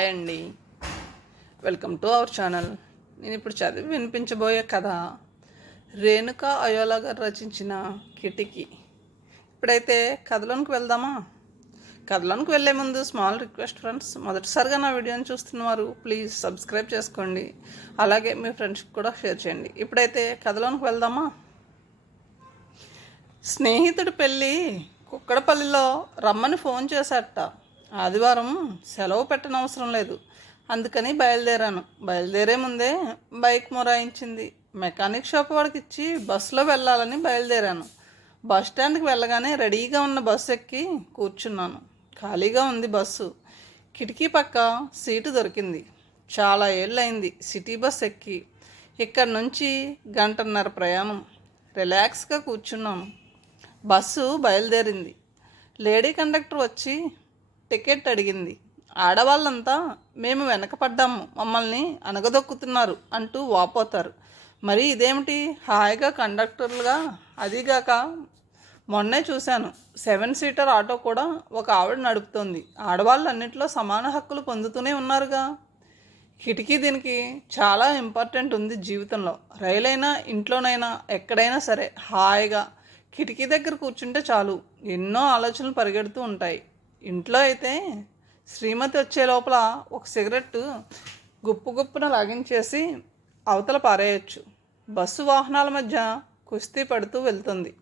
Hi అండి. Welcome to our channel నేను ఇప్పుడు చదివి వినిపించబోయే కథ రేణుక అయోలా గారు రచించిన కిటికీ. ఇప్పుడైతే కథలోనికి వెళ్దామా? కథలోనికి వెళ్ళే ముందు స్మాల్ రిక్వెస్ట్ ఫ్రెండ్స్ మొదటిసారిగా నా వీడియోని చూస్తున్నవారు ప్లీజ్ సబ్స్క్రైబ్ చేసుకోండి. అలాగే మీ ఫ్రెండ్స్కి కూడా షేర్ చేయండి. ఇప్పుడైతే కథలోనికి వెళ్దామా? స్నేహితుడి పెళ్ళి కుక్కడపల్లిలో రమ్మని ఫోన్ చేశాట ఆదివారం సెలవు పెట్టనవసరం లేదు. అందుకని బయలుదేరాను. బయలుదేరే ముందే బైక్ మొరాయించింది. మెకానిక్ షాప్ వాడికి ఇచ్చి బస్సులో వెళ్ళాలని బయలుదేరాను. బస్ స్టాండ్కి వెళ్ళగానే రెడీగా ఉన్న బస్సు ఎక్కి కూర్చున్నాను. ఖాళీగా ఉంది బస్సు. కిటికీ పక్క సీటు దొరికింది. చాలా ఏళ్ళైంది సిటీ బస్ ఎక్కి. ఇక్కడి నుంచి గంటన్నర ప్రయాణం. రిలాక్స్గా కూర్చున్నాను. బస్సు బయలుదేరింది. లేడీ కండక్టర్ వచ్చి టికెట్ అడిగింది. ఆడవాళ్ళంతా మేము వెనకపడ్డాము. మమ్మల్ని అనగదొక్కుతున్నారు అంటూ వాపోతారు. మరి ఇదేమిటి? హాయిగా కండక్టర్లుగా అదిగాక మొన్నే చూశాను. సెవెన్ సీటర్ ఆటో కూడా ఒక ఆవిడ నడుపుతోంది. ఆడవాళ్ళు అన్నింటిలో సమాన హక్కులు పొందుతూనే ఉన్నారుగా. కిటికీ దీనికి చాలా ఇంపార్టెంట్ ఉంది జీవితంలో. రైలైనా ఇంట్లోనైనా ఎక్కడైనా సరే హాయిగా కిటికీ దగ్గర కూర్చుంటే చాలు. ఎన్నో ఆలోచనలు పరిగెడుతూ ఉంటాయి. ఇంట్లో అయితే శ్రీమతి వచ్చే లోపల ఒక సిగరెట్ గుప్పు గుప్పున లాగించేసి అవతల పారేయచ్చు. బస్సు వాహనాల మధ్య కుస్తీ పడుతూ వెళ్తుంది.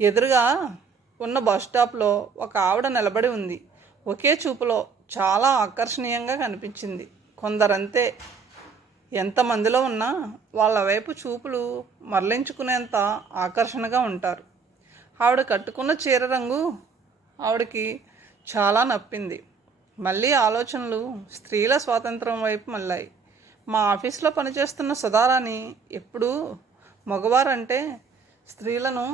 ఎదురుగా ఉన్న బస్ స్టాప్లో ఒక ఆవిడ నిలబడి ఉంది. ఒకే చూపులో చాలా ఆకర్షణీయంగా కనిపించింది. కొందరంతే ఎంతమందిలో ఉన్నా వాళ్ళ వైపు చూపులు మరలించుకునేంత ఆకర్షణగా ఉంటారు. ఆవిడ కట్టుకున్న చీర రంగు ఆవిడకి చాలా నప్పింది. మళ్ళీ ఆలోచనలు స్త్రీల స్వాతంత్రం వైపు మళ్ళాయి. మా ఆఫీస్లో పనిచేస్తున్న సుధారాణి ఎప్పుడూ మగవారంటే స్త్రీలను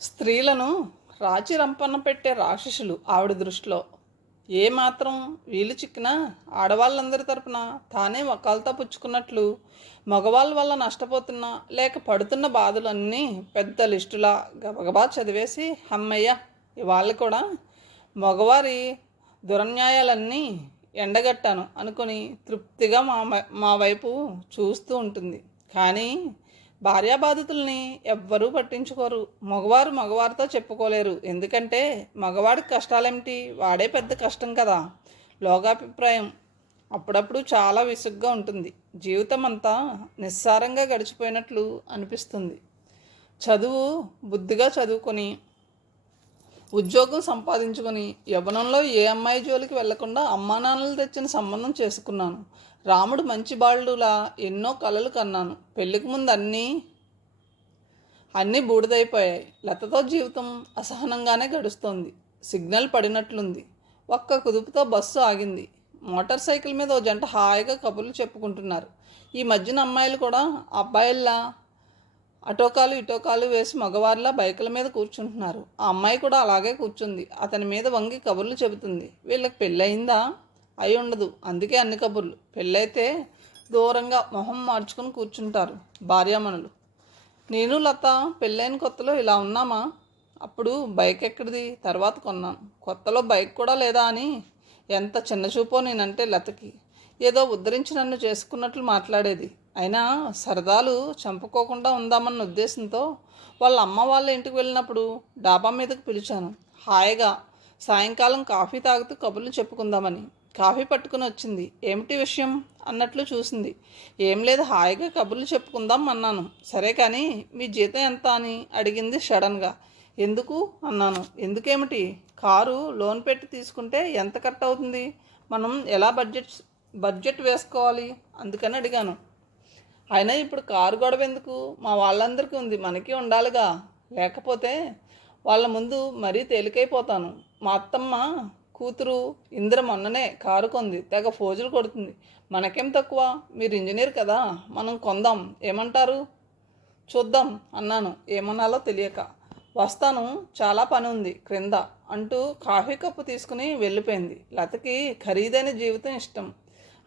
స్త్రీలను రాచి రంపన్న పెట్టే రాక్షసులు ఆవిడ దృష్టిలో. ఏ మాత్రం వీలు చిక్కినా ఆడవాళ్ళందరి తరపున తానే వకాలతో పుచ్చుకున్నట్లు మగవాళ్ళ వల్ల నష్టపోతున్న లేక పడుతున్న బాధలన్నీ పెద్ద లిస్టులా గబగబా చదివేసి అమ్మయ్య ఇవాళ కూడా మగవారి దురన్యాయాలన్నీ ఎండగట్టాను అనుకుని తృప్తిగా మా మా వైపు చూస్తూ ఉంటుంది. కానీ భార్యాబాధితుల్ని ఎవ్వరూ పట్టించుకోరు. మగవారు మగవారితో చెప్పుకోలేరు. ఎందుకంటే మగవాడి కష్టాలేమిటి? వాడే పెద్ద కష్టం కదా. లోకాభిప్రాయం అప్పుడప్పుడు చాలా విసుగ్గా ఉంటుంది. జీవితం అంతా నిస్సారంగా గడిచిపోయినట్లు అనిపిస్తుంది. చదువు బుద్ధిగా చదువుకొని ఉద్యోగం సంపాదించుకొని యవ్వనంలో ఏ అమ్మాయి జోలికి వెళ్ళకుండా అమ్మా నాన్నలు తెచ్చిన సంబంధం చేసుకున్నాను. రాముడు మంచి బాలుడులా ఎన్నో కలలు కన్నాను. పెళ్ళికి ముందు అన్నీ అన్నీ బూడిదైపోయాయి. లతతో జీవితం అసహనంగానే గడుస్తోంది. సిగ్నల్ పడినట్లుంది. ఒక్క కుదుపుతో బస్సు ఆగింది. మోటార్ సైకిల్ మీద ఓ జంట హాయిగా కబుర్లు చెప్పుకుంటున్నారు. ఈ మధ్యన అమ్మాయిలు కూడా అబ్బాయిల్లా అటోకాలు ఇటోకాలు వేసి మగవారిలా బైకుల మీద కూర్చుంటున్నారు. ఆ అమ్మాయి కూడా అలాగే కూర్చుంది. అతని మీద వంగి కబుర్లు చెబుతుంది. వీళ్ళకి పెళ్ళయిందా? అయి ఉండదు. అందుకే అన్ని కబుర్లు. పెళ్ళైతే దూరంగా మొహం మార్చుకుని కూర్చుంటారు భార్యామణులు. నేను లత పెళ్ళైన కొత్తలో ఇలా ఉన్నామా? అప్పుడు బైక్ ఎక్కడిది? తర్వాత కొన్నాను కొత్తలో బైక్ కూడా లేదా అని? ఎంత చిన్న చూపో నేనంటే లతకి. ఏదో ఉద్ధరించి నన్ను చేసుకున్నట్లు మాట్లాడేది. అయినా సరదాలు చంపుకోకుండా ఉందామన్న ఉద్దేశంతో వాళ్ళ అమ్మ వాళ్ళ ఇంటికి వెళ్ళినప్పుడు డాబా మీదకి పిలిచాను. హాయిగా సాయంకాలం కాఫీ తాగుతూ కబుర్లు చెప్పుకుందామని. కాఫీ పట్టుకుని వచ్చింది. ఏమిటి విషయం? అన్నట్లు చూసింది. ఏం లేదు హాయిగా కబుర్లు చెప్పుకుందాం అన్నాను. సరే కానీ మీ జీతం ఎంత అని అడిగింది సడన్గా ఎందుకు? అన్నాను. ఎందుకేమిటి? కారు లోన్ పెట్టి తీసుకుంటే ఎంత కట్ అవుతుంది? మనం ఎలా బడ్జెట్ బడ్జెట్ వేసుకోవాలి? అందుకని అడిగాను. అయినా ఇప్పుడు కారు గొడవ ఎందుకు? మా వాళ్ళందరికీ ఉంది మనకి ఉండాలిగా. లేకపోతే వాళ్ళ ముందు మరీ తేలికైపోతాను. మా అత్తమ్మ కూతురు ఇంద్ర మొన్ననే కారు కొంది తెగ ఫోజులు కొడుతుంది. మనకేం తక్కువ? మీరు ఇంజనీర్ కదా మనం కొందాం. ఏమంటారు? చూద్దాం అన్నాను. ఏమన్నాలో తెలియక. వస్తాను చాలా పని ఉంది క్రింద అంటూ కాఫీ కప్పు తీసుకుని వెళ్ళిపోయింది. లతకి ఖరీదైన జీవితం ఇష్టం.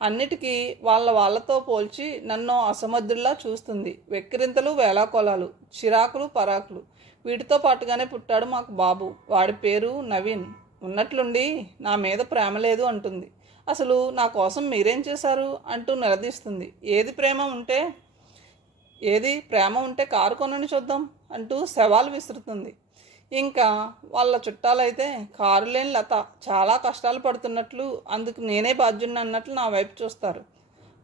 అన్నిటికీ వాళ్ళ వాళ్ళతో పోల్చి నన్ను అసమర్థుల్లా చూస్తుంది. వెక్కిరింతలు వేలాకోలాలు చిరాకులు పరాకులు. వీటితో పాటుగానే పుట్టాడు మాకు బాబు. వాడి పేరు నవీన్. ఉన్నట్లుండి నా మీద ప్రేమ లేదు అంటుంది. అసలు నా కోసం మీరేం చేశారు? అంటూ నిలదీస్తుంది. ఏది ప్రేమ ఉంటే ఏది ప్రేమ ఉంటే కారు కొనని చూద్దాం అంటూ సవాల్ విసురుతుంది. ఇంకా వాళ్ళ చుట్టాలైతే కారు లేని లత చాలా కష్టాలు పడుతున్నట్లు అందుకు నేనే బాధ్యుని అన్నట్లు నా వైపు చూస్తారు.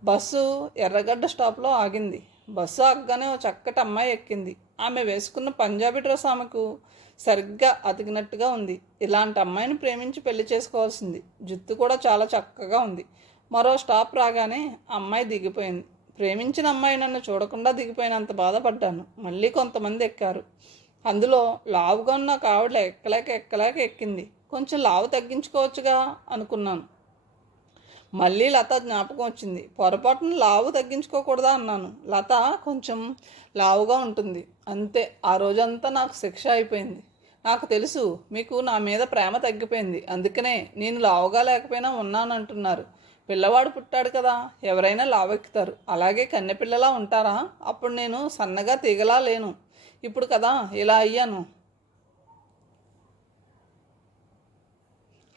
బస్సు ఎర్రగడ్డ స్టాప్లో ఆగింది. బస్సు ఆగగానే ఓ చక్కటి అమ్మాయి ఎక్కింది. ఆమె వేసుకున్న పంజాబీ డ్రెస్ ఆమెకు సరిగ్గా అతికినట్టుగా ఉంది. ఇలాంటి అమ్మాయిని ప్రేమించి పెళ్ళి చేసుకోవాల్సింది. జుత్తు కూడా చాలా చక్కగా ఉంది. మరో స్టాప్ రాగానే అమ్మాయి దిగిపోయింది. ప్రేమించిన అమ్మాయి నన్ను చూడకుండా దిగిపోయినంత బాధపడ్డాను. మళ్ళీ కొంతమంది ఎక్కారు. అందులో లావుగా ఉన్న కావిడ ఆవిడ ఎక్కలేక ఎక్కలేక ఎక్కింది. కొంచెం లావు తగ్గించుకోవచ్చుగా అనుకున్నాను. మళ్ళీ లత జ్ఞాపకం వచ్చింది. పొరపాటున లావు తగ్గించుకోకూడదా అన్నాను. లత కొంచెం లావుగా ఉంటుంది. అంతే. ఆ రోజంతా నాకు శిక్ష అయిపోయింది. నాకు తెలుసు మీకు నా మీద ప్రేమ తగ్గిపోయింది. అందుకనే నేను లావుగా లేకపోయినా ఉన్నానంటున్నారు. పిల్లవాడు పుట్టాడు కదా ఎవరైనా లావెక్కుతారు. అలాగే కన్నెపిల్లలా ఉంటారా? అప్పుడు నేను సన్నగా తీగలా లేను. ఇప్పుడు కదా ఇలా అయ్యాను.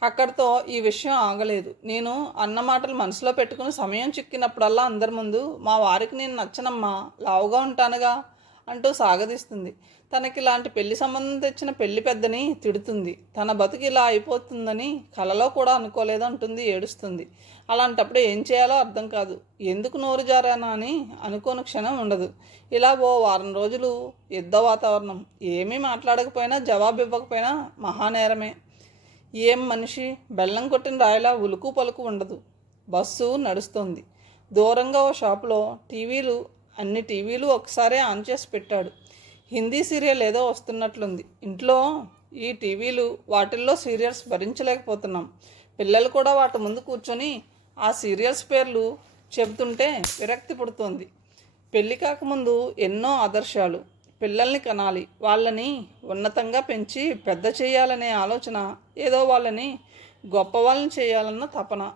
అక్కడితో ఈ విషయం ఆగలేదు. నేను అన్న మాటలు మనసులో పెట్టుకుని సమయం చిక్కినప్పుడల్లా అందరి ముందు మా వారికి నేను నచ్చనమ్మా లావుగా ఉంటానుగా అంటూ సాగదీస్తుంది. తనకి ఇలాంటి పెళ్ళి సంబంధం తెచ్చిన పెళ్ళి పెద్దని తిడుతుంది. తన బతుకు ఇలా అయిపోతుందని కలలో కూడా అనుకోలేదంటుంది ఏడుస్తుంది. అలాంటప్పుడు ఏం చేయాలో అర్థం కాదు. ఎందుకు నోరు జారానా అని అనుకోని క్షణం ఉండదు. ఇలా ఓ వారం రోజులు యుద్ధ వాతావరణం. ఏమీ మాట్లాడకపోయినా జవాబు ఇవ్వకపోయినా మహానేరమే. ఏం మనిషి బెల్లం కొట్టిన రాయిలా ఉలుకు పలుకు ఉండదు. బస్సు నడుస్తుంది. దూరంగా ఓ షాపులో టీవీలు అన్ని టీవీలు ఒకసారే ఆన్ చేసి పెట్టాడు. హిందీ సీరియల్ ఏదో వస్తున్నట్లుంది. ఇంట్లో ఈ టీవీలు వాటిల్లో సీరియల్స్ భరించలేకపోతున్నాం. పిల్లలు కూడా వాటి ముందు కూర్చొని ఆ సీరియల్స్ పేర్లు చెబుతుంటే విరక్తి పుడుతోంది. పెళ్ళి కాకముందు ఎన్నో ఆదర్శాలు. పిల్లల్ని కనాలి వాళ్ళని ఉన్నతంగా పెంచి పెద్ద చేయాలనే ఆలోచన ఏదో వాళ్ళని గొప్ప వాళ్ళని చేయాలన్న తపన.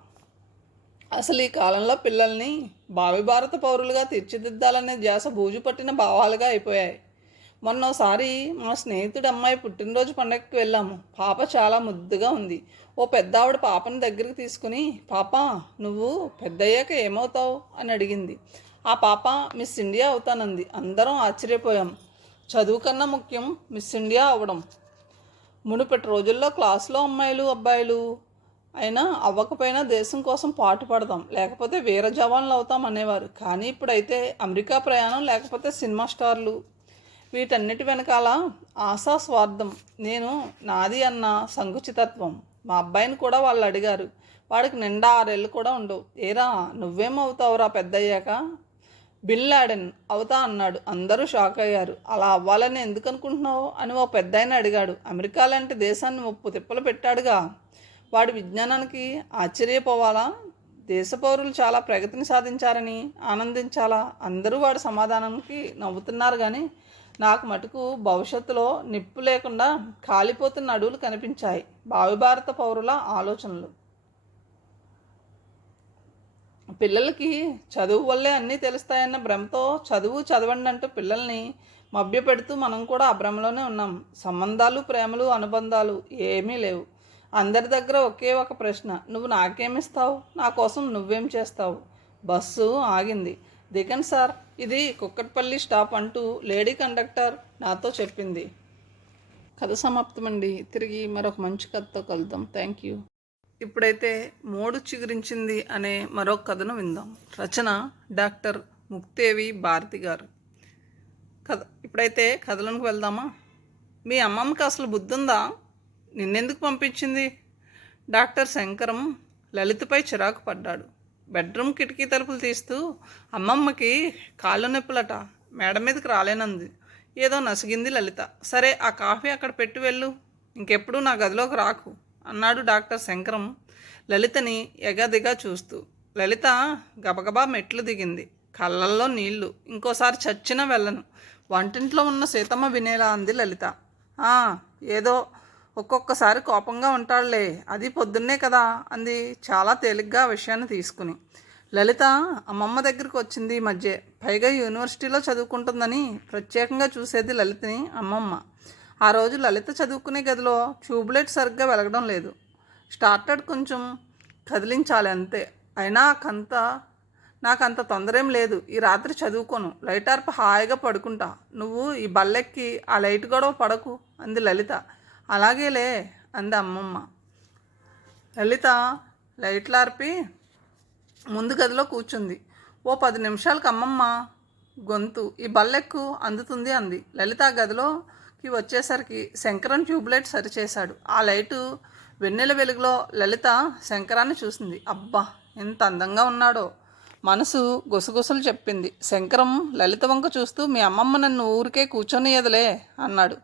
అసలు ఈ కాలంలో పిల్లల్ని భావి భారత పౌరులుగా తీర్చిదిద్దాలనే ధ్యాస బూజు పట్టిన భావాలుగా అయిపోయాయి. మొన్నోసారి మా స్నేహితుడి అమ్మాయి పుట్టినరోజు పండగకి వెళ్ళాము. పాప చాలా ముద్దుగా ఉంది. ఓ పెద్ద ఆవిడ పాపని దగ్గరికి తీసుకుని పాప నువ్వు పెద్దయ్యాక ఏమవుతావు? అని అడిగింది. ఆ పాప మిస్ ఇండియా అవుతానంది. అందరం ఆశ్చర్యపోయాం. చదువు కన్నా ముఖ్యం మిస్ ఇండియా అవ్వడం మునుపటి రోజుల్లో క్లాసులో అమ్మాయిలు అబ్బాయిలు అయినా అవ్వకపోయినా దేశం కోసం పాటు పడదాం. లేకపోతే వీర జవాన్లు అవుతాం అనేవారు. కానీ ఇప్పుడైతే అమెరికా ప్రయాణం లేకపోతే సినిమా స్టార్లు. వీటన్నిటి వెనకాల ఆశా స్వార్థం. నేను నాది అన్న సంకుచితత్వం. మా అబ్బాయిని కూడా వాళ్ళు అడిగారు. వాడికి నిండా ఆరేళ్ళు కూడా ఉండవు. ఏరా నువ్వేమవుతావురా పెద్దయ్యాక? బిల్ లాడెన్ అవుతా అన్నాడు. అందరూ షాక్ అయ్యారు. అలా అవ్వాలని ఎందుకు అనుకుంటున్నావు అని ఓ పెద్ద అడిగాడు. అమెరికా లాంటి దేశాన్ని ముప్పు తిప్పలు పెట్టాడుగా. వాడి విజ్ఞానానికి ఆశ్చర్యపోవాలా? దేశ పౌరులు చాలా ప్రగతిని సాధించారని ఆనందించాలా? అందరూ వాడి సమాధానానికి నవ్వుతున్నారు కానీ నాకు మటుకు భవిష్యత్తులో నిప్పు లేకుండా కాలిపోతున్న అడవులు కనిపించాయి. భావి భారత పౌరుల ఆలోచనలు. పిల్లలకి చదువు వల్లే అన్నీ తెలుస్తాయన్న భ్రమతో చదువు చదవండి అంటూ పిల్లల్ని మభ్యపెడుతూ మనం కూడా ఆ భ్రమలోనే ఉన్నాం. సంబంధాలు ప్రేమలు అనుబంధాలు ఏమీ లేవు. అందరి దగ్గర ఒకే ఒక ప్రశ్న నువ్వు నాకేమిస్తావు? నా కోసం నువ్వేం చేస్తావు? బస్సు ఆగింది. దిగండి సార్ ఇది కుక్కట్పల్లి స్టాప్ అంటూ లేడీ కండక్టర్ నాతో చెప్పింది. కథ సమాప్తమండి. తిరిగి మరొక మంచి కథతో కలుద్దాం. Thank you. ఇప్పుడైతే మోడు చిగురించింది అనే మరొక కథను విందాం. రచన డాక్టర్ ముక్తేవి భారతి గారు. కథ ఇప్పుడైతే కథలోకి వెళ్దామా? మీ అమ్మమ్మకి అసలు బుద్ధుందా? నిన్నెందుకు పంపించింది? డాక్టర్ శంకరం లలితపై చిరాకు పడ్డాడు. బెడ్రూమ్ కిటికీ తలుపులు తీస్తూ అమ్మమ్మకి కాళ్ళు నొప్పులట మేడ మీదకి రాలేనంది. ఏదో నసిగింది లలిత. సరే ఆ కాఫీ అక్కడ పెట్టి వెళ్ళు. ఇంకెప్పుడు నా గదిలోకి రాకు అన్నాడు డాక్టర్ శంకరం లలితని ఎగదిగా చూస్తూ. లలిత గబగబా మెట్లు దిగింది. కళ్ళల్లో నీళ్ళు. ఇంకోసారి చచ్చినా వెళ్ళను. వంటింట్లో ఉన్న సీతమ్మ వినేలా అంది లలిత. ఏదో ఒక్కొక్కసారి కోపంగా ఉంటాడులే అది పొద్దున్నే కదా అంది చాలా తేలిగ్గా విషయాన్ని తీసుకుని. లలిత అమ్మమ్మ దగ్గరికి వచ్చింది ఈ మధ్య. పైగా యూనివర్సిటీలో చదువుకుంటుందని ప్రత్యేకంగా చూసేది లలితని అమ్మమ్మ. ఆ రోజు లలిత చదువుకునే గదిలో ట్యూబ్లైట్ సరిగ్గా వెలగడం లేదు. స్టార్టర్ కొంచెం కదిలించాలి అంతే. అయినా కంత నాకు అంత తొందర ఏం లేదు. ఈ రాత్రి చదువుకోను. లైట్ ఆర్ప హాయిగా పడుకుంటా. నువ్వు ఈ బల్లెక్కి ఆ లైట్ గొడవ పడకు అంది లలిత. అలాగేలే అంది అమ్మమ్మ. లలిత లైట్లు ఆర్పి ముందు గదిలో కూర్చుంది. ఓ పది నిమిషాలకు అమ్మమ్మ గొంతు ఈ బల్లెక్కు అందుతుంది అంది. లలిత గదిలోకి వచ్చేసరికి శంకరం ట్యూబ్లైట్ సరిచేశాడు. ఆ లైటు వెన్నెల వెలుగులో లలిత శంకరాన్ని చూసింది. అబ్బా ఎంత అందంగా ఉన్నాడో! మనసు గుసగుసలు చెప్పింది. శంకరం లలిత వంక చూస్తూ మీ అమ్మమ్మ నన్ను ఊరికే కూర్చొనియదులే అన్నాడు.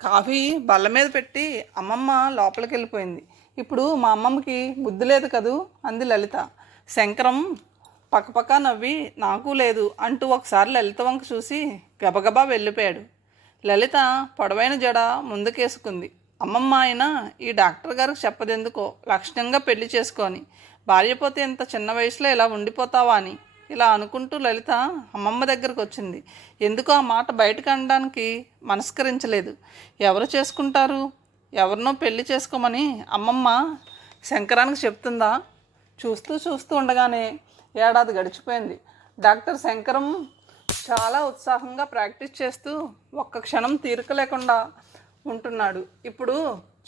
కాఫీ బల్ల మీద పెట్టి అమ్మమ్మ లోపలికి వెళ్ళిపోయింది ఇప్పుడు మా అమ్మమ్మకి బుద్ధి లేదు కదూ? అంది లలిత. శంకరం పక్కపక్క నవ్వి నాకు లేదు అంటూ ఒకసారి లలిత వంక చూసి గబగబా వెళ్ళిపోయాడు. లలిత పొడవైన జడ ముందుకేసుకుంది. అమ్మమ్మ ఆయన ఈ డాక్టర్ గారికి చెప్పదెందుకో? లక్షణంగా పెళ్ళి చేసుకొని. భార్య పోతే ఇంత చిన్న వయసులో ఇలా ఉండిపోతావా అని ఇలా అనుకుంటూ లలిత అమ్మమ్మ దగ్గరకు వచ్చింది. ఎందుకో ఆ మాట బయటకు అనడానికి మనస్కరించలేదు. ఎవరు చేసుకుంటారు? ఎవరినో పెళ్ళి చేసుకోమని అమ్మమ్మ శంకరానికి చెప్తుందా? చూస్తూ చూస్తూ ఉండగానే ఏడాది గడిచిపోయింది. డాక్టర్ శంకరం చాలా ఉత్సాహంగా ప్రాక్టీస్ చేస్తూ ఒక్క క్షణం తీరిక లేకుండా ఉంటున్నాడు. ఇప్పుడు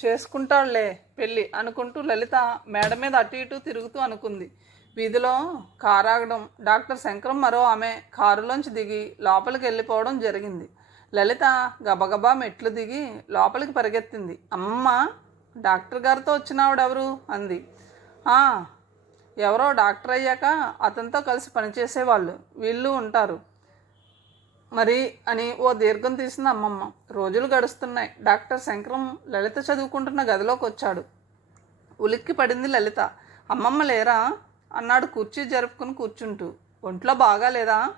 చేసుకుంటాడులే పెళ్ళి అనుకుంటూ లలిత మేడ మీద అటు ఇటు తిరుగుతూ అనుకుంది. వీధిలో కారాగడం. డాక్టర్ శంకరం మరో ఆమె కారులోంచి దిగి లోపలికి వెళ్ళిపోవడం జరిగింది. లలిత గబగబా మెట్లు దిగి లోపలికి పరిగెత్తింది. అమ్మ డాక్టర్ గారితో వచ్చినావిడెవరు? అంది. ఎవరో డాక్టర్ అయ్యాక అతనితో కలిసి పనిచేసేవాళ్ళు. వీళ్ళు ఉంటారు. మరి అని ఓ దీర్ఘం తీసింది అమ్మమ్మ. రోజులు గడుస్తున్నాయి. డాక్టర్ శంకరం లలిత చదువుకుంటున్న గదిలోకి వచ్చాడు. ఉలిక్కి పడింది లలిత. అమ్మమ్మ లేరా? అన్నాడు కుర్చీ జరుపుకుని కూర్చుంటూ. ఒంట్లో బాగాలేదా?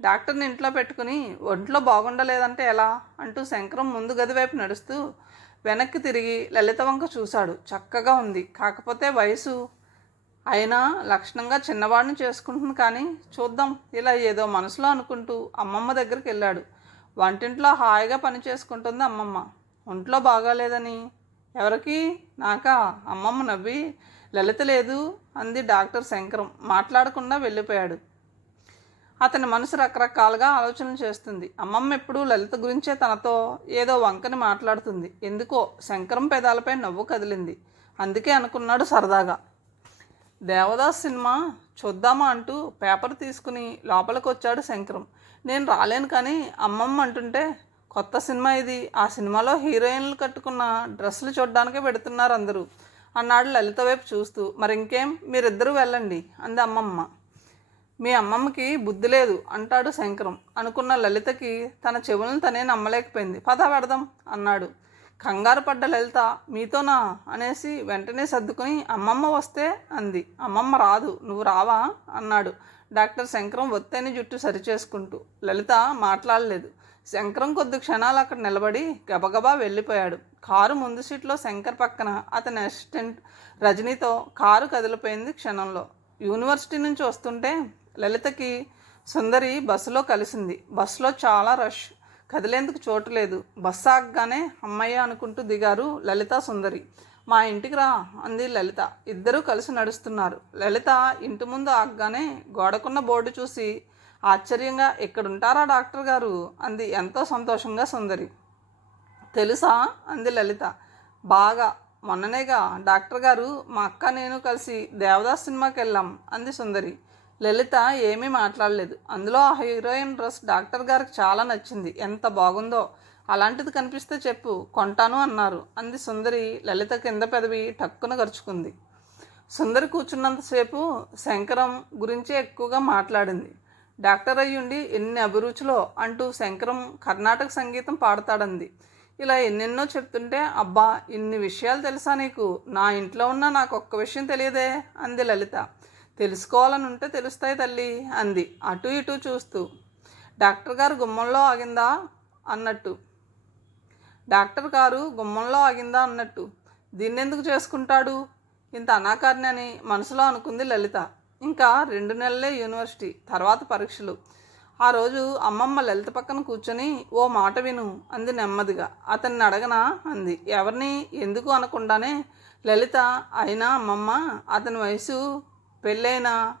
డాక్టర్ని ఇంట్లో పెట్టుకుని ఒంట్లో బాగుండలేదంటే ఎలా? అంటూ శంకరం ముందు గది వైపు నడుస్తూ వెనక్కి తిరిగి లలిత వంక చూశాడు. చక్కగా ఉంది. కాకపోతే వయసు? అయినా లక్షణంగా చిన్నవాడిని చేసుకుంటుంది కానీ చూద్దాం. ఇలా ఏదో మనసులో అనుకుంటూ అమ్మమ్మ దగ్గరికి వెళ్ళాడు. వంటింట్లో హాయిగా పని చేసుకుంటుంది అమ్మమ్మ. ఒంట్లో బాగాలేదని? ఎవరికి? నాకా? అమ్మమ్మ నవ్వి లలిత లేదు అంది డాక్టర్ శంకరం. మాట్లాడకుండా వెళ్ళిపోయాడు. అతని మనసు రకరకాలుగా ఆలోచనలు చేస్తుంది. అమ్మమ్మ ఎప్పుడూ లలిత గురించే తనతో ఏదో వంకని మాట్లాడుతుంది. ఎందుకో శంకరం పెదాలపై నవ్వు కదిలింది. అందుకే అనుకున్నాడు సరదాగా. దేవదాస్ సినిమా చూద్దామా అంటూ పేపర్ తీసుకుని లోపలికి వచ్చాడు శంకరం. నేను రాలేను కానీ అమ్మమ్మ అంటుంటే కొత్త సినిమా ఇది. ఆ సినిమాలో హీరోయిన్లు కట్టుకున్న డ్రెస్సులు చూడడానికే పెడుతున్నారు అందరూ. అన్నాడు లలిత వైపు చూస్తూ. మరి ఇంకేం? మీరిద్దరూ వెళ్ళండి అంది అమ్మమ్మ. మీ అమ్మమ్మకి బుద్ధి లేదు అంటాడు శంకరం. అనుకున్న లలితకి తన చెవులను తనే నమ్మలేకపోయింది. పద పెడదాం అన్నాడు. కంగారు పడ్డ లలిత మీతోనా? అనేసి వెంటనే సర్దుకుని అమ్మమ్మ వస్తే అంది. అమ్మమ్మ రాదు నువ్వు రావా? అన్నాడు. డాక్టర్ శంకరం ఒత్తైన జుట్టు సరిచేసుకుంటూ. లలిత మాట్లాడలేదు. శంకరం కొద్ది క్షణాలు అక్కడ నిలబడి గబగబా వెళ్ళిపోయాడు. కారు ముందు సీట్లో శంకర్ పక్కన అతని అసిస్టెంట్ రజనీతో కారు కదిలిపోయింది క్షణంలో. యూనివర్సిటీ నుంచి వస్తుంటే లలితకి సుందరి బస్సులో కలిసింది. బస్సులో చాలా రష్. కదిలేందుకు చోటు లేదు. బస్సు ఆగగానే అమ్మయ్య అనుకుంటూ దిగారు లలిత సుందరి. మా ఇంటికి రా అంది లలిత. ఇద్దరూ కలిసి నడుస్తున్నారు. లలిత ఇంటి ముందు ఆగగానే గోడకున్న బోర్డు చూసి ఆశ్చర్యంగా ఇక్కడుంటారా డాక్టర్ గారు? అంది ఎంతో సంతోషంగా సుందరి. తెలుసా? అంది లలిత. బాగా. మొన్ననేగా డాక్టర్ గారు మా అక్క నేను కలిసి దేవదాస్ సినిమాకి వెళ్ళాం అంది సుందరి. లలిత ఏమీ మాట్లాడలేదు. అందులో ఆ హీరోయిన్ డ్రెస్ డాక్టర్ గారికి చాలా నచ్చింది. ఎంత బాగుందో. అలాంటిది కనిపిస్తే చెప్పు. కొంటాను అన్నారు. అంది సుందరి లలిత కింద పెదవి టక్కున గరుచుకుంది. సుందరి కూర్చున్నంతసేపు శంకరం గురించే ఎక్కువగా మాట్లాడింది. డాక్టర్ అయ్యుండి ఎన్ని అభిరుచులో అంటూ శంకరం కర్ణాటక సంగీతం పాడతాడంది. ఇలా ఎన్నెన్నో చెప్తుంటే అబ్బా ఇన్ని విషయాలు తెలుసా నీకు? నా ఇంట్లో ఉన్న నాకు ఒక్క విషయం తెలియదే అంది లలిత. తెలుసుకోవాలని ఉంటే తెలుస్తాయి తల్లి అంది. అటు ఇటు చూస్తూ. డాక్టర్ గారు గుమ్మంలో ఆగిందా? అన్నట్టు. డాక్టర్ గారు గుమ్మంలో ఆగిందా? అన్నట్టు. దీన్నెందుకు చేసుకుంటాడు? ఇంత అనాకారిని అని మనసులో అనుకుంది లలిత. ఇంకా రెండు నెలలే యూనివర్సిటీ తర్వాత పరీక్షలు. ఆ రోజు అమ్మమ్మ లలిత పక్కన కూర్చొని ఓ మాట విను అంది నెమ్మదిగా. అతన్ని అడగనా? అంది. ఎవరిని? ఎందుకు అనకుండానే? లలిత అయినా అమ్మమ్మ? అతని వయసు పెళ్ళైనా?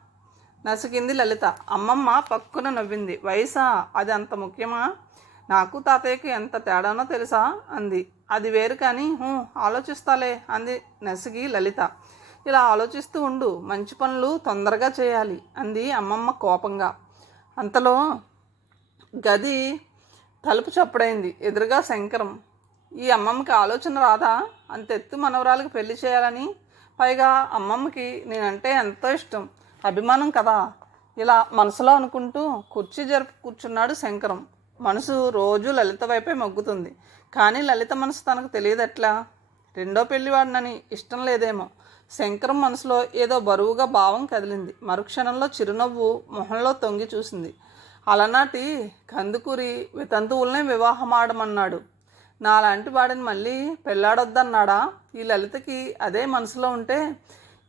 నసికింది లలిత. అమ్మమ్మ పక్కున నవ్వింది. వయసా? అది అంత ముఖ్యమా? నాకు తాతయ్యకి ఎంత తేడానో తెలుసా? అంది. అది వేరు కానీ "హూ, ఆలోచిస్తాలే అంది నసిగి లలిత. ఇలా ఆలోచిస్తూ ఉండు. మంచి పనులు తొందరగా చేయాలి అంది అమ్మమ్మ కోపంగా. అంతలో గది తలుపు చప్పుడైంది. ఎదురుగా శంకరం. ఈ అమ్మమ్మకి ఆలోచన రాదా? అంతెత్తు మనవరాలకు పెళ్ళి చేయాలని? పైగా అమ్మమ్మకి నేనంటే ఎంతో ఇష్టం. అభిమానం కదా. ఇలా మనసులో అనుకుంటూ కుర్చీ జరుపు కూర్చున్నాడు శంకరం. మనసు రోజు లలిత వైపే మొగ్గుతుంది. కానీ లలిత మనసు తనకు తెలియదట్లా? రెండో పెళ్ళివాడినని ఇష్టం లేదేమో. శంకరం మనసులో ఏదో బరువుగా భావం కదిలింది. మరుక్షణంలో చిరునవ్వు మొహంలో తొంగి చూసింది. అలనాటి కందుకూరి వితంతువులనే వివాహమాడమన్నాడు నాలాంటి వాడిని మళ్ళీ పెళ్ళాడొద్దన్నాడా? ఈ లలితకి అదే మనసులో ఉంటే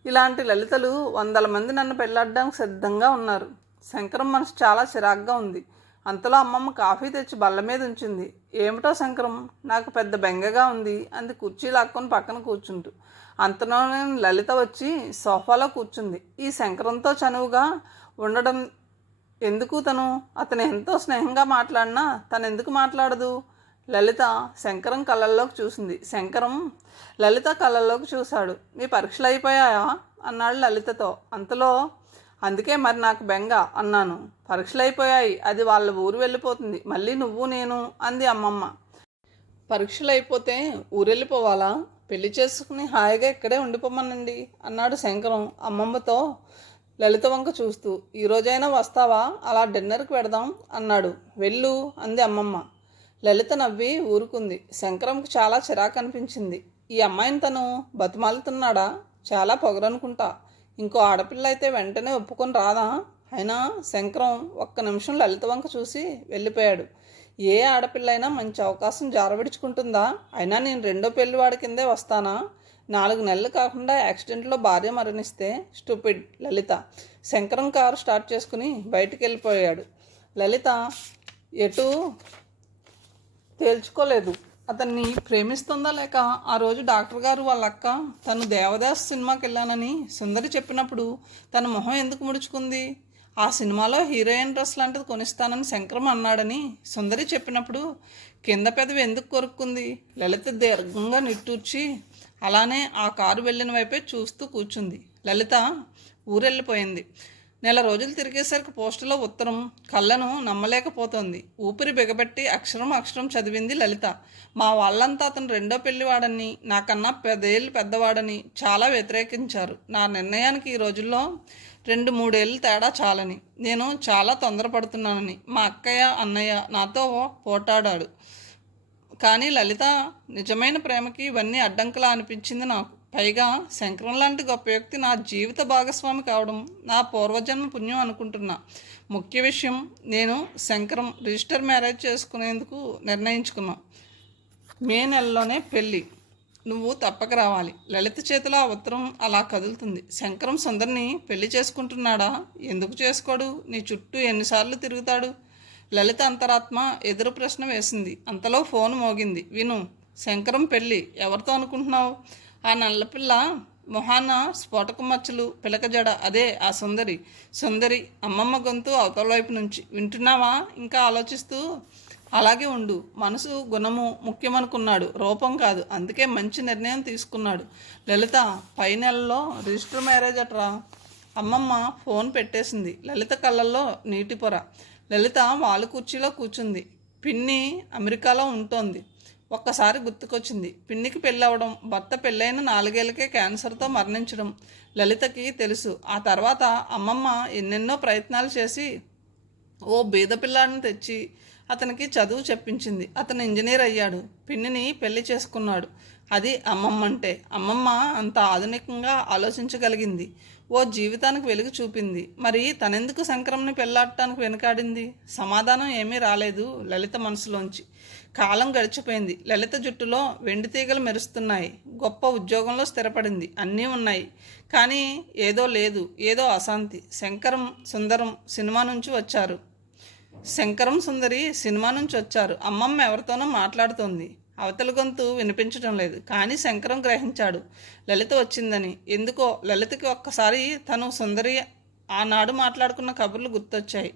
ఇలాంటి లలితలు వందల మంది నన్ను పెళ్ళాడడానికి సిద్ధంగా ఉన్నారు. శంకరం మనసు చాలా చిరాగ్గా ఉంది. అంతలో అమ్మమ్మ కాఫీ తెచ్చి బల్ల మీద ఉంచింది. ఏమిటో శంకరం నాకు పెద్ద బెంగగా ఉంది. అంది కుర్చీ లాక్కొని పక్కన కూర్చుంటూ. అంతలోనే లలిత వచ్చి సోఫాలో కూర్చుంది. ఈ శంకరంతో చనువుగా ఉండడం ఎందుకు తను? అతను ఎంతో స్నేహంగా మాట్లాడినా తను ఎందుకు మాట్లాడదు? లలిత శంకరం కళ్ళల్లోకి చూసింది. శంకరం లలిత కళ్ళల్లోకి చూశాడు. మీ పరీక్షలు అయిపోయాయా? అన్నాడు లలితతో. అంతలో? అందుకే మరి నాకు బెంగ అన్నాను. పరీక్షలు అయిపోయాయి. అది వాళ్ళ ఊరు వెళ్ళిపోతుంది. మళ్ళీ నువ్వు నేను అంది అమ్మమ్మ. పరీక్షలు అయిపోతే ఊరెళ్ళిపోవాలా? పెళ్ళి చేసుకుని హాయిగా ఇక్కడే ఉండిపోమనండి అన్నాడు శంకరం అమ్మమ్మతో లలిత వంక చూస్తూ. ఈ రోజైనా వస్తావా? అలా డిన్నర్కి పెడదాం అన్నాడు. వెళ్ళు అంది అమ్మమ్మ. లలిత నవ్వి ఊరుకుంది. శంకరంకు చాలా చిరాకు అనిపించింది ఈ అమ్మాయిని తను బతిమాలుతున్నాడా? చాలా పొగరనుకుంటా. ఇంకో ఆడపిల్ల అయితే వెంటనే ఒప్పుకొని రాదా? అయినా శంకరం ఒక్క నిమిషం లలిత వంక చూసి వెళ్ళిపోయాడు. ఏ ఆడపిల్ల అయినా మంచి అవకాశం జారవిడుచుకుంటుందా? అయినా నేను రెండో పెళ్ళివాడి కిందే వస్తానా? నాలుగు నెలలు కాకుండా యాక్సిడెంట్లో భార్య మరణిస్తే stupid Lalitha. Shankaram car start చేసుకుని బయటికి వెళ్ళిపోయాడు లలిత ఎటు తేల్చుకోలేదు. అతన్ని ప్రేమిస్తుందా లేక? ఆ రోజు డాక్టర్ గారు వాళ్ళ అక్క తను దేవదాస్ సినిమాకి వెళ్ళానని సుందరి చెప్పినప్పుడు తన మొహం ఎందుకు ముడుచుకుంది? ఆ సినిమాలో హీరోయిన్ డ్రెస్ లాంటిది కొనిస్తానని శంకరం అన్నాడని సుందరి చెప్పినప్పుడు కింద పెదవి ఎందుకు కొరుక్కుంది? లలిత దీర్ఘంగా నిట్టూర్చి అలానే ఆ కారు వెళ్ళిన వైపే చూస్తూ కూర్చుంది. లలిత ఊరెళ్ళిపోయింది. నెల రోజులు తిరిగేసరికి పోస్టులో ఉత్తరం కళ్ళను నమ్మలేకపోతోంది. ఊపిరి బిగబెట్టి అక్షరం అక్షరం చదివింది లలిత. మా వాళ్ళంతా అతను రెండో పెళ్ళివాడని నాకన్నా పదేళ్ళు పెద్దవాడని చాలా వ్యతిరేకించారు. నా నిర్ణయానికి ఈ రోజుల్లో రెండు మూడేళ్ళు తేడా చాలని. నేను చాలా తొందరపడుతున్నానని. మా అక్కయ్య అన్నయ్య నాతో పోటాడాడు. కానీ లలిత నిజమైన ప్రేమకి ఇవన్నీ అడ్డంకులా అనిపించింది నాకు. పైగా శంకరం లాంటి గొప్ప వ్యక్తి నా జీవిత భాగస్వామి కావడం నా పూర్వజన్మ పుణ్యం అనుకుంటున్నా. ముఖ్య విషయం నేను శంకరం రిజిస్టర్ మ్యారేజ్ చేసుకునేందుకు నిర్ణయించుకున్నాం. మే నెలలోనే పెళ్ళి. నువ్వు తప్పక రావాలి. లలిత చేతిలో ఆ ఉత్తరం అలా కదులుతుంది. శంకరం సుందరిని పెళ్ళి చేసుకుంటున్నాడా? ఎందుకు చేసుకోడు? నీ చుట్టూ ఎన్నిసార్లు తిరుగుతాడు? లలిత అంతరాత్మ ఎదురు ప్రశ్న వేసింది. అంతలో ఫోన్ మోగింది. విను శంకరం పెళ్ళి ఎవరితో అనుకుంటున్నావు? ఆ నల్లపిల్ల మొహాన స్ఫోటక మచ్చలు పిలక జడ. అదే ఆ సుందరి. సుందరి అమ్మమ్మ గొంతు అవతల వైపు నుంచి. వింటున్నావా? ఇంకా ఆలోచిస్తూ అలాగే ఉండు. మనసు గుణము ముఖ్యమనుకున్నాడు. రూపం కాదు. అందుకే మంచి నిర్ణయం తీసుకున్నాడు. లలిత పై నెలలో రిజిస్టర్ మ్యారేజ్ అట్రా? అమ్మమ్మ ఫోన్ పెట్టేసింది. లలిత కళ్ళల్లో నీటి పొర. లలిత వాళ్ళ కుర్చీలో కూర్చుంది. పిన్ని అమెరికాలో ఉంటోంది. ఒక్కసారి గుర్తుకొచ్చింది. పిన్నికి పెళ్ళవడం భర్త పెళ్ళైన నాలుగేళ్ళకే క్యాన్సర్తో మరణించడం లలితకి తెలుసు. ఆ తర్వాత అమ్మమ్మ ఎన్నెన్నో ప్రయత్నాలు చేసి ఓ బీద పిల్లాడిని తెచ్చి అతనికి చదువు చెప్పించింది. అతను ఇంజనీర్ అయ్యాడు. పిన్నిని పెళ్ళి చేసుకున్నాడు. అది అమ్మమ్మ అంటే అమ్మమ్మ అంత ఆధునికంగా ఆలోచించగలిగింది. ఓ జీవితానికి వెలుగు చూపింది. మరి తనెందుకు శంకరంని పెళ్ళాడటానికి వెనుకాడింది? సమాధానం ఏమీ రాలేదు లలిత మనసులోంచి. కాలం గడిచిపోయింది. లలిత జుట్టులో వెండి తీగలు మెరుస్తున్నాయి. గొప్ప ఉద్యోగంలో స్థిరపడింది. అన్నీ ఉన్నాయి. కానీ ఏదో లేదు. ఏదో అశాంతి. శంకరం సుందరం సినిమా నుంచి వచ్చారు. శంకరం సుందరి సినిమా నుంచి వచ్చారు. అమ్మమ్మ ఎవరితోనో మాట్లాడుతోంది. అవతల గొంతు వినిపించడం లేదు. కానీ శంకరం గ్రహించాడు. లలిత వచ్చిందని. ఎందుకో? లలితకి ఒక్కసారి తను సుందరి ఆనాడు మాట్లాడుకున్న కబుర్లు గుర్తొచ్చాయి.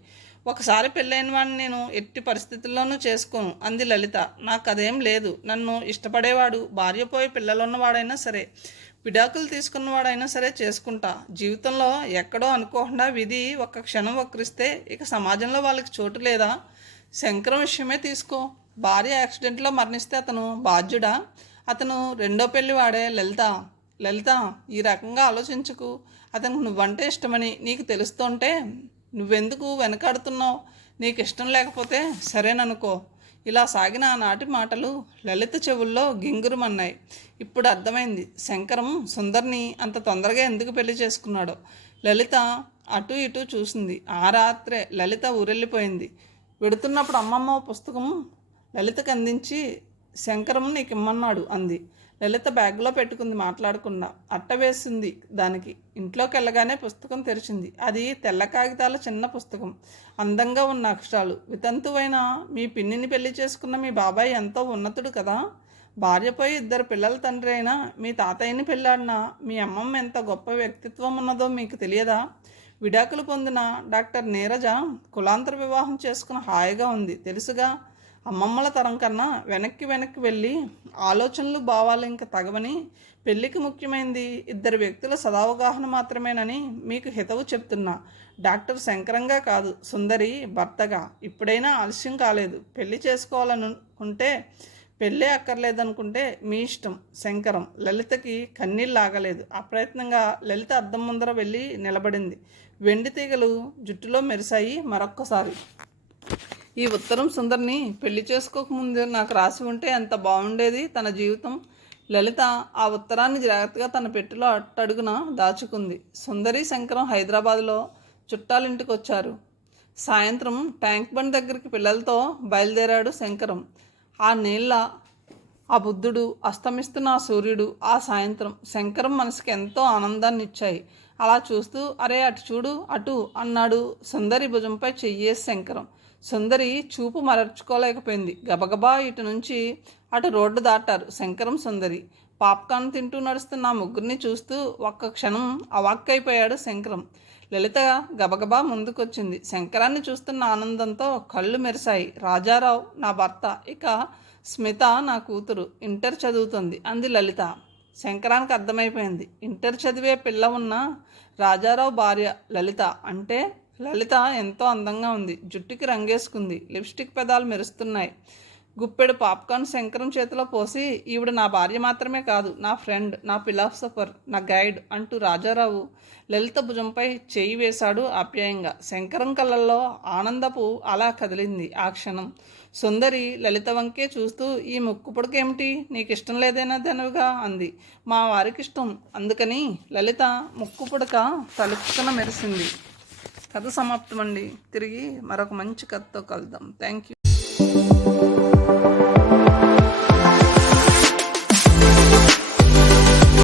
ఒకసారి పెళ్ళైన వాడిని నేను ఎట్టి పరిస్థితుల్లోనూ చేసుకోను. అంది లలిత. నాకు అదేం లేదు. నన్ను ఇష్టపడేవాడు భార్య పోయి పిల్లలున్నవాడైనా సరే. విడాకులు తీసుకున్నవాడైనా సరే చేసుకుంటా. జీవితంలో ఎక్కడో అనుకోకుండా విధి ఒక్క క్షణం వక్రిస్తే ఇక సమాజంలో వాళ్ళకి చోటు లేదా? శంకరం విషయమే తీసుకో. భార్య యాక్సిడెంట్లో మరణిస్తే అతను బాధ్యుడా? అతను రెండో పెళ్ళి వాడే లలిత. లలిత ఈ రకంగా ఆలోచించుకు. అతనికి నువ్వంటే ఇష్టమని నీకు తెలుస్తుంటే నువ్వెందుకు వెనకాడుతున్నావు? నీకు ఇష్టం లేకపోతే సరేననుకో. ఇలా సాగిన ఆనాటి మాటలు లలిత చెవుల్లో గింగురుమన్నాయి. ఇప్పుడు అర్థమైంది. శంకరం సుందర్ని అంత తొందరగా ఎందుకు పెళ్ళి చేసుకున్నాడో. లలిత అటు ఇటు చూసింది. ఆ రాత్రే లలిత ఊరెళ్ళిపోయింది. వెడుతున్నప్పుడు అమ్మమ్మ పుస్తకం లలితకు అందించి శంకరం నీకు ఇమ్మన్నాడు అంది. లలిత బ్యాగ్లో పెట్టుకుంది మాట్లాడకుండా. అట్ట వేసింది దానికి. ఇంట్లోకి వెళ్ళగానే పుస్తకం తెరిచింది. అది తెల్ల కాగితాల చిన్న పుస్తకం. అందంగా ఉన్న అక్షరాలు. వితంతువైన మీ పిన్నిని పెళ్ళి చేసుకున్న మీ బాబాయ్ ఎంతో ఉన్నతుడు కదా. భార్యపై ఇద్దరు పిల్లల తండ్రి అయినా మీ తాతయ్యని పెళ్ళాడినా మీ అమ్మమ్మ ఎంత గొప్ప వ్యక్తిత్వం ఉన్నదో మీకు తెలియదా? విడాకులు పొందిన డాక్టర్ నీరజ కులాంతర వివాహం చేసుకుని హాయిగా ఉంది. తెలుసుగా? అమ్మమ్మల తరం కన్నా వెనక్కి వెనక్కి వెళ్ళి ఆలోచనలు భావాలు ఇంకా తగవని పెళ్ళికి ముఖ్యమైనది ఇద్దరు వ్యక్తుల సదావగాహన మాత్రమేనని మీకు హితవు చెప్తున్నా. డాక్టర్ శంకరంగా కాదు సుందరి భర్తగా. ఇప్పుడైనా ఆలస్యం కాలేదు. పెళ్ళి చేసుకోవాలనుకుంటే పెళ్ళే అక్కర్లేదనుకుంటే మీ ఇష్టం. శంకరం లలితకి కన్నీళ్ళు ఆగలేదు. అప్రయత్నంగా లలిత అద్దం ముందర వెళ్ళి నిలబడింది. వెండి తీగలు జుట్టులో మెరిశాయి మరొక్కసారి. ఈ ఉత్తరం సుందర్ని పెళ్ళి చేసుకోకముందు నాకు రాసి ఉంటే ఎంత బాగుండేది తన జీవితం. లలిత ఆ ఉత్తరాన్ని జాగ్రత్తగా తన పెట్టెలో అట్టడుగున దాచుకుంది. సుందరి శంకరం హైదరాబాద్లో చుట్టాలింటికి వచ్చారు సాయంత్రం ట్యాంక్ బండ్ దగ్గరికి పిల్లలతో బయలుదేరాడు శంకరం. ఆ నీళ్ళ ఆ బుద్ధుడు అస్తమిస్తున్న ఆ సూర్యుడు ఆ సాయంత్రం శంకరం మనసుకి ఎంతో ఆనందాన్ని ఇచ్చాయి అలా చూస్తూ అరే అటు చూడు అటు అన్నాడు సుందరి భుజంపై చెయ్యేసి శంకరం. సుందరి చూపు మరర్చుకోలేకపోయింది గబగబా ఇటు నుంచి అటు రోడ్డు దాటారు శంకరం సుందరి. పాప్కార్న్ తింటూ నడుస్తున్న ఆ ముగ్గురిని చూస్తూ ఒక్క క్షణం అవాక్కైపోయాడు శంకరం. లలిత గబగబా ముందుకొచ్చింది. శంకరాన్ని చూస్తున్న ఆనందంతో కళ్ళు మెరిశాయి. రాజారావు నా భర్త ఇక స్మిత నా కూతురు ఇంటర్ చదువుతుంది అంది లలిత. శంకరానికి అర్థమైపోయింది. ఇంటర్ చదివే పిల్ల ఉన్న రాజారావు భార్య లలిత అంటే లలిత ఎంతో అందంగా ఉంది. జుట్టుకి రంగేసుకుంది. లిప్స్టిక్ పెదాలు మెరుస్తున్నాయి. గుప్పెడు పాప్కార్న్ శంకరం చేతిలో పోసి ఈవిడ నా భార్య మాత్రమే కాదు నా ఫ్రెండ్ నా ఫిలాసఫర్ నా గైడ్ అంటూ రాజారావు లలిత భుజంపై చేయి వేశాడు ఆప్యాయంగా. శంకరం కళ్ళల్లో ఆనందపు అలా కదిలింది ఆ క్షణం. సుందరి లలిత వంకే చూస్తూ ఈ ముక్కుపుడకేమిటి నీకు ఇష్టం లేదనదనవుగా అంది. మా వారికి ఇష్టం అందుకని లలిత ముక్కు పుడక తలుపుకున మెరిసింది. కథ సమాప్తం అండి తిరిగి మరొక మంచి కథతో కలుద్దాం. Thank you